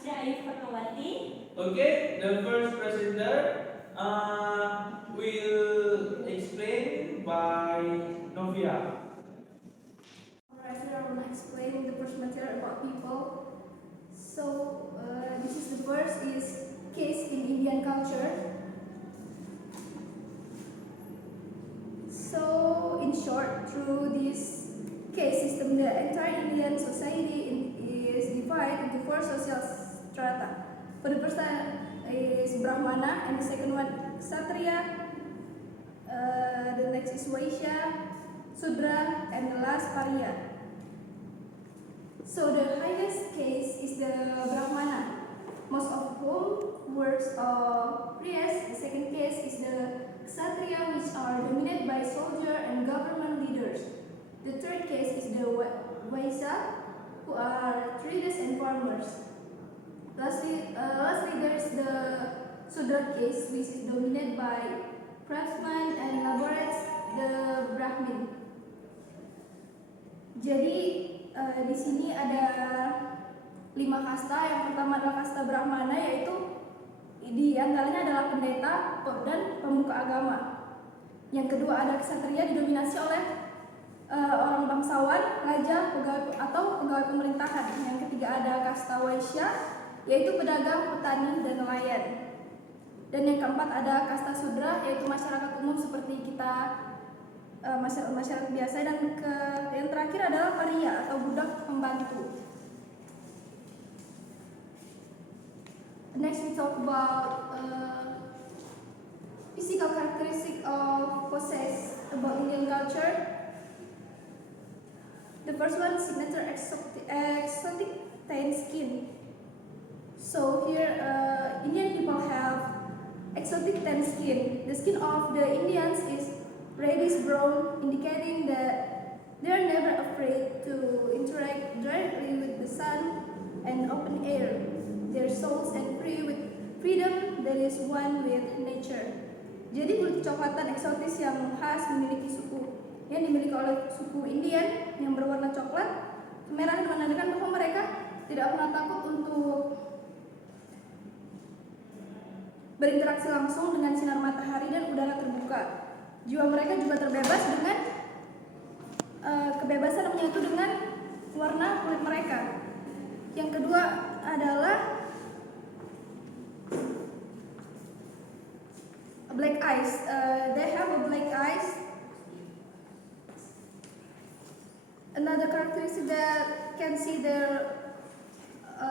Okay, the first presenter will explain by Novia. Alright, here I will explain the first material about people. So, this is the first is case in Indian culture. So, in short, through this case system, the entire Indian society is divided into four social strata. For the first one is Brahmana, and the second one Kshatriya. The next is Vaishya, Sudra, and the last Pariya. So the highest case is the Brahmana, most of whom works or priests. The second case is the Kshatriya, which are dominated by soldiers and government leaders. The third case is the Vaishya, who are traders and farmers. Lastly, there is the Sudra case, which is dominated by craftsmen and laborers, the Brahmin. Jadi di sini ada 5 kasta. Yang pertama adalah kasta Brahmana, yaitu di antaranya adalah pendeta dan pemuka agama. Yang kedua ada Kshatriya, didominasi oleh orang bangsawan, raja, pegawai atau pegawai pemerintahan. Yang ketiga ada kasta Vaishya, yaitu pedagang, petani, dan nelayan. Dan yang keempat ada kasta Sudra, yaitu masyarakat umum seperti kita, masyarakat biasa. Dan yang terakhir adalah Pariya atau budak pembantu. Next we talk about physical characteristic of possess about Indian culture. The first one is signature exotic tan skin. So here Indian people have exotic tan skin. The skin of the Indians is reddish brown, indicating that they are never afraid to interact directly with the sun and open air. Their souls and free with freedom that is one with nature. Jadi kulit kecoklatan eksotis yang khas yang dimiliki oleh suku Indian yang berwarna coklat kemerah, menandakan bahwa mereka tidak pernah takut untuk berinteraksi langsung dengan sinar matahari dan udara terbuka. Jiwa mereka juga terbebas dengan kebebasan yang menyatu dengan warna kulit mereka. Yang kedua adalah black eyes. They have a black eyes. Another characteristic that can see there,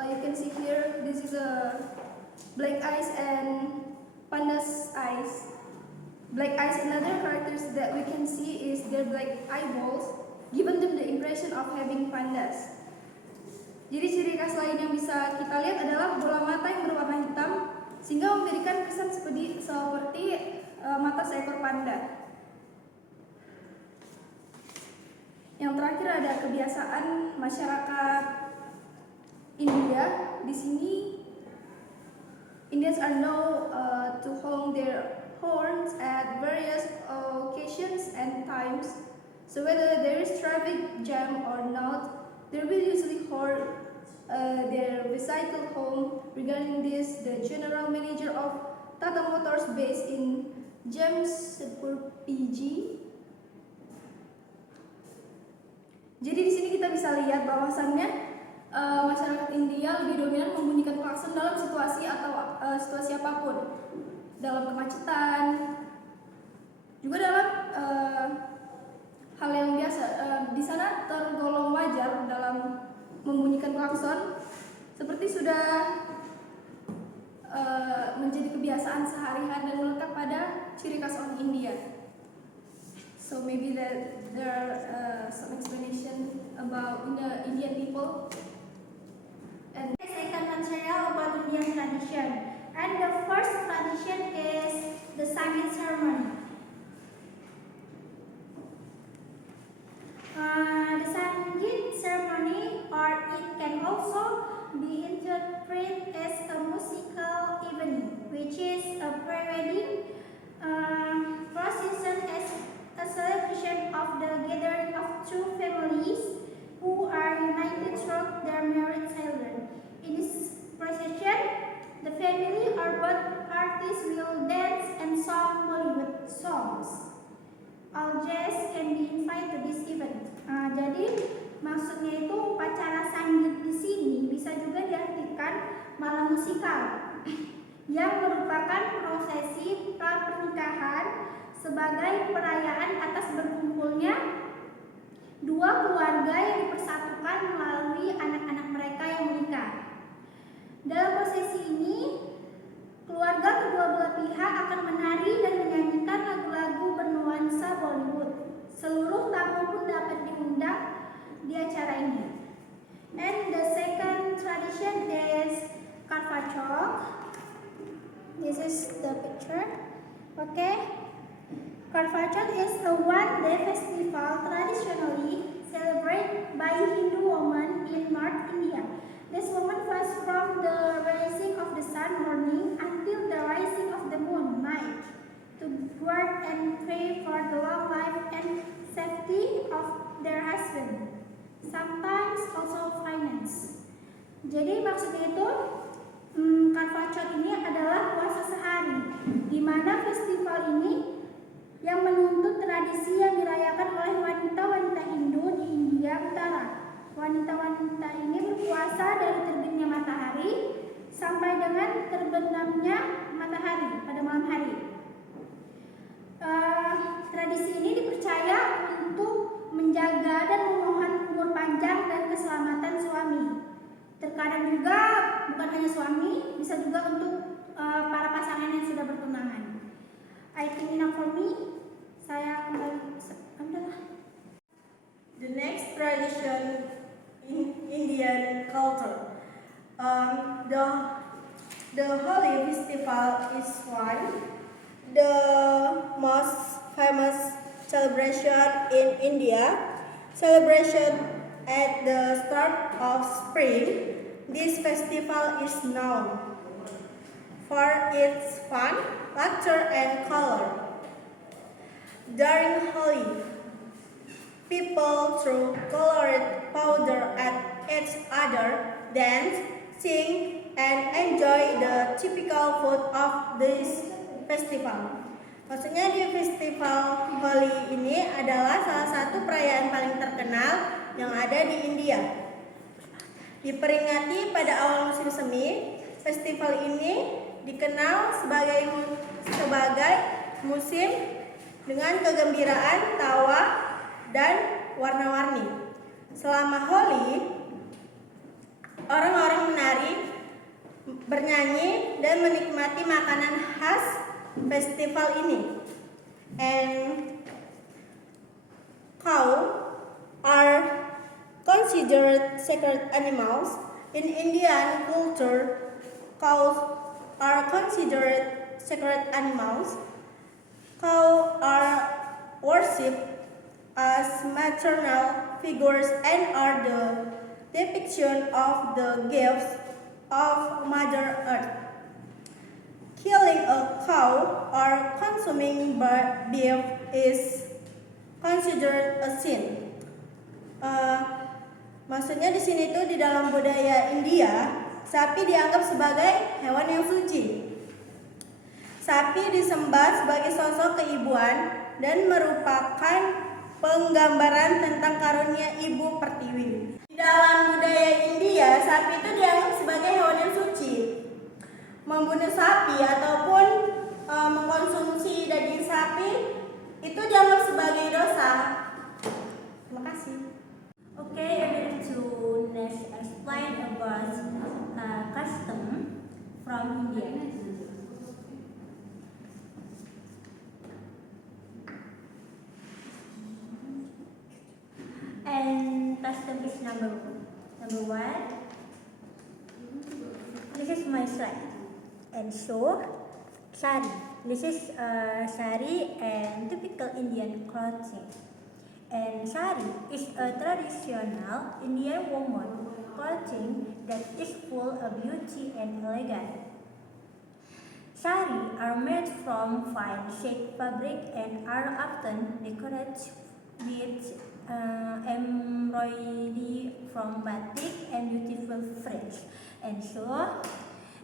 you can see here. This is a black eyes and panda's eyes. Black eyes, another characteristic that we can see is their black eyeballs, giving them the impression of having pandas. Jadi ciri khas lain yang bisa kita lihat adalah bola mata yang berwarna hitam, sehingga memberikan kesan seperti mata seekor panda. Yang terakhir ada kebiasaan masyarakat India. Di sini Indians are known to honk their horns at various occasions and times. So whether there is traffic jam or not, they will usually honk their bicycle home. Regarding this, the general manager of Tata Motors based in Jamshedpur, PG. Jadi di sini kita bisa lihat bahwasannya masyarakat India lebih dominan membunyikan klakson dalam situasi atau situasi apapun, dalam kemacetan, juga dalam hal yang biasa. Di sana tergolong wajar dalam membunyikan klakson, seperti sudah menjadi kebiasaan sehari-hari dan melekat pada ciri khas orang India. So maybe that there are some explanation about the Indian people. And the second material about Indian tradition. And the first tradition is the Sangit ceremony. The Sangit ceremony, or it can also be interpreted as a musical evening, which is a pre-wedding procession as a celebration of the gathering of two families who are united through their married children. In this procession, the family or both parties will dance and sing Bollywood songs. All guests can be invited to this event. Jadi maksudnya itu upacara sanggit di sini bisa juga diartikan malam musikal yang merupakan prosesi pernikahan sebagai perayaan atas berkumpulnya dua keluarga yang dipersatukan melalui anak-anak mereka yang menikah. Dalam prosesi ini, keluarga kedua belah pihak akan menari dan menyanyikan lagu-lagu bernuansa Bollywood. Seluruh tamu pun dapat diundang di acara ini. And the second tradition is Karva Chowk. This is the picture. Okay. Karva Chowk is a one-day festival traditionally celebrated by Hindu women in North India. This woman fasts from the rising of the sun morning until the rising of the moon night to guard and pray for the long life and safety of their husband. Sometimes also finance. Jadi maksudnya itu Karva Chowk ini adalah puasa sehari, di mana festival ini yang menuntut tradisi yang dirayakan oleh wanita-wanita Hindu di India Utara. Wanita-wanita ini berpuasa dari terbitnya matahari sampai dengan terbenamnya matahari pada malam hari. Tradisi ini dipercaya untuk menjaga dan memohon umur panjang dan keselamatan suami. Terkadang juga bukan hanya suami, bisa juga untuk para pasangan yang sudah bertunangan. I think enough for me. Saya kembali. The next tradition in Indian culture, the Holi festival is one, the most famous celebration in India. Celebration at the start of spring. This festival is known for its fun, laughter, and color. During Holi, people throw colored powder at each other, dance, sing, and enjoy the typical food of this festival. Maksudnya di festival Holi ini adalah salah satu perayaan paling terkenal yang ada di India. Diperingati pada awal musim semi, festival ini dikenal sebagai musim dengan kegembiraan, tawa, dan warna-warni. Selama Holi, orang-orang menari, bernyanyi, dan menikmati makanan khas festival ini. And cow are considered sacred animals. In Indian culture, cows are considered sacred animals. Cows are worshipped as maternal figures and are the depiction of the gifts of Mother Earth. Killing a cow or consuming beef is considered a sin. Maksudnya di sini tuh di dalam budaya India, sapi dianggap sebagai hewan yang suci. Sapi disembah sebagai sosok keibuan dan merupakan penggambaran tentang karunia ibu pertiwi. Di dalam budaya India, sapi itu dianggap sebagai hewan yang suci. Membunuh sapi ataupun mengkonsumsi daging sapi itu dianggap sebagai dosa. Terima kasih. Okay, I'm going to next explain about custom from India. And custom is number one. This is my slide. And so, sari. This is sari and typical Indian clothing. And sari is a traditional Indian woman clothing that is full of beauty and elegance. Sari are made from fine silk fabric and are often decorated with embroidery from batik and beautiful fringe. And so,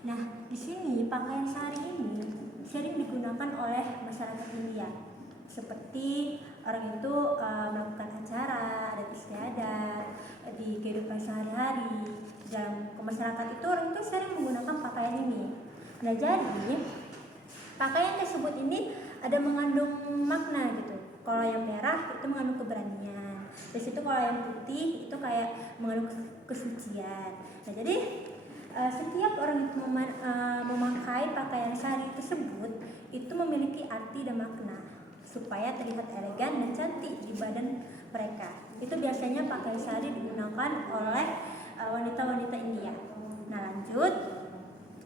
Nah, di sini pakaian sari ini sering digunakan oleh masyarakat India. Seperti orang itu melakukan acara, adat istiadat, di kehidupan sehari-hari. Dalam masyarakat itu orang itu sering menggunakan pakaian ini. Nah, jadi pakaian tersebut ini ada mengandung makna gitu. Kalau yang merah itu mengandung keberanian. Terus itu kalau yang putih itu kayak mengandung kesucian. Nah, jadi setiap orang itu memakai pakaian sari tersebut itu memiliki arti dan makna supaya terlihat elegan dan cantik di badan mereka. Itu biasanya pakaian sari digunakan oleh wanita-wanita India. Nah, lanjut.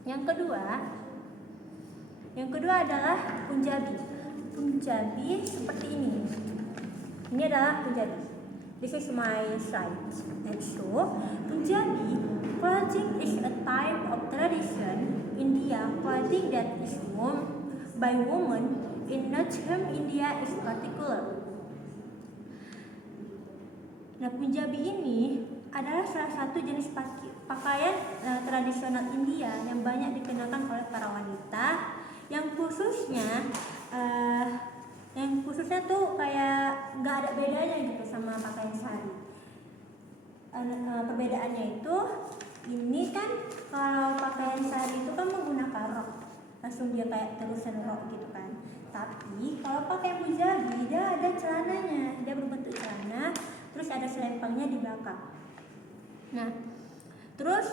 Yang kedua adalah Punjabi. Punjabi seperti ini. Ini adalah Punjabi. This is my slide. And so, Punjabi clothing is a type of tradition India clothing that is worn by women in northern India is particular. Nah, Punjabi ini adalah salah satu jenis pakaian tradisional India yang banyak dikenakan oleh para wanita, yang khususnya tuh kayak nggak ada bedanya gitu sama pakaian sari. Perbedaannya itu, ini kan kalau pakaian sari itu kan menggunakan rok, langsung dia kayak terusan rok gitu kan. Tapi kalau pakai Punjabi dia ada celananya, dia berbentuk celana, terus ada selempangnya di belakang. Nah, terus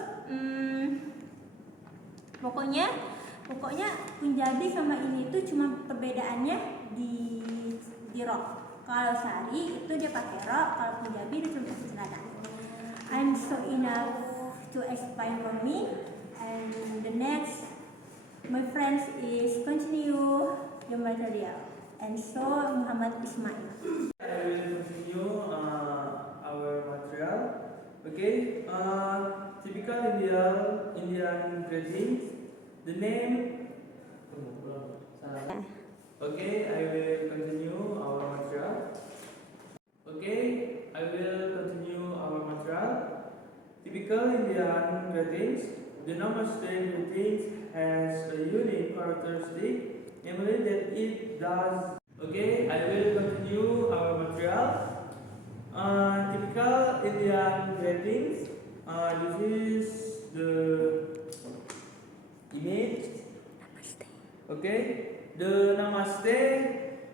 pokoknya Punjabi sama ini tuh cuma perbedaannya di rok. Kalau sari itu dia pakai rok, kalau Punjabi dia cuma pakai celana. I'm so enough to explain for me, and the next my friends is continue the material, and so Muhammad Ismail. I will continue our material. Okay, typical Indian greetings. The name. Okay, I will continue our material. Okay, I will continue our material. Typical Indian greetings. The Namaste greetings has a unique characteristic, namely that it does. Okay, I will continue our material. Typical Indian greetings. This is the image. Okay, the Namaste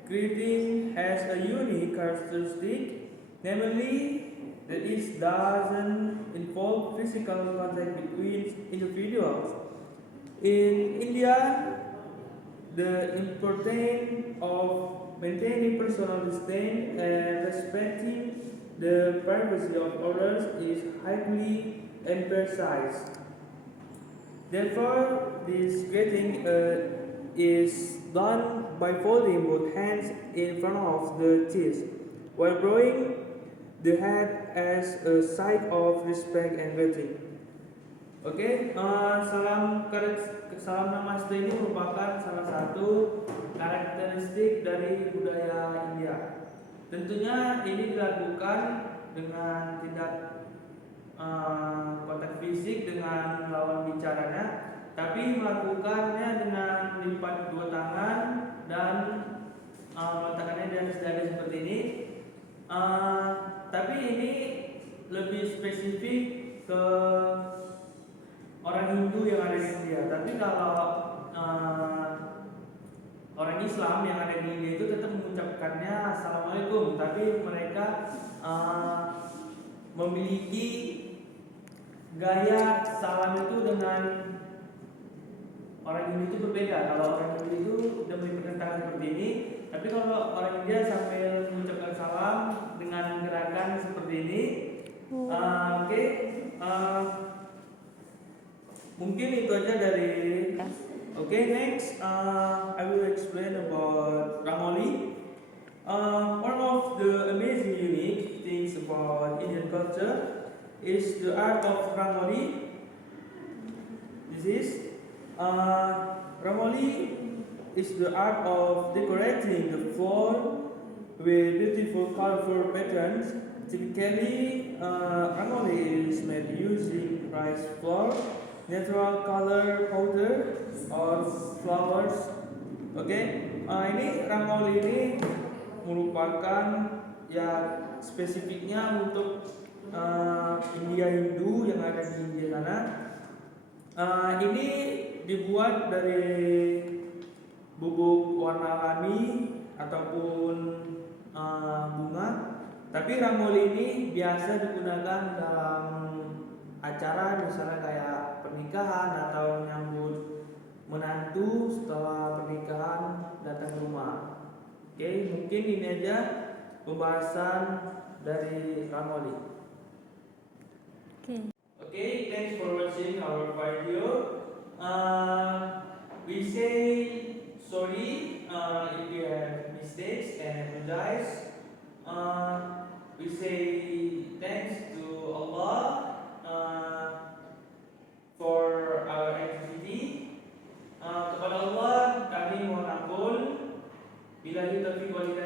greeting has a unique characteristic, namely that it doesn't involve physical contact between individuals. In India, the importance of maintaining personal distance and respecting the privacy of others is highly emphasized. Therefore, this greeting is done by folding both hands in front of the chest, while bowing the head as a sign of respect and greeting. Oke, salam namaste ini merupakan salah satu karakteristik dari budaya India. Tentunya ini dilakukan dengan tidak kontak fisik dengan lawan bicaranya, tapi melakukannya dengan melipat dua tangan dan meletakkannya di atas dada seperti ini. Tapi ini lebih spesifik ke orang Hindu yang ada di India. Tapi kalau orang Islam yang ada di India itu tetap mengucapkannya Assalamualaikum, tapi mereka memiliki gaya salam itu dengan orang Hindu itu berbeda. Kalau orang Hindu itu udah melipatkan tangan seperti ini, tapi kalau orang India sambil mengucapkan salam dengan gerakan seperti ini. Oke. Mungkin itu aja dari. Okay, next I will explain about Rangoli. One of the amazing unique things about Indian culture is the art of Rangoli. This is Rangoli is the art of decorating the floor with beautiful colorful patterns. Typically, Rangoli is made using rice flour, natural color powder or flowers. Oke, ini rangoli ini merupakan ya spesifiknya untuk India Hindu yang ada di India sana. Ini dibuat dari bubuk warna alami ataupun bunga. Tapi rangoli ini biasa digunakan dalam acara misalnya kayak pernikahan atau menyambut menantu setelah pernikahan datang ke rumah. Oke, mungkin ini aja pembahasan dari rangoli. Okay. Okay, thanks for watching our video. We say sorry if we have mistakes and apologize. We say thanks to Allah for our activity. Kepada Allah kami mohon ampun. Billahi taufiq wal hidayah.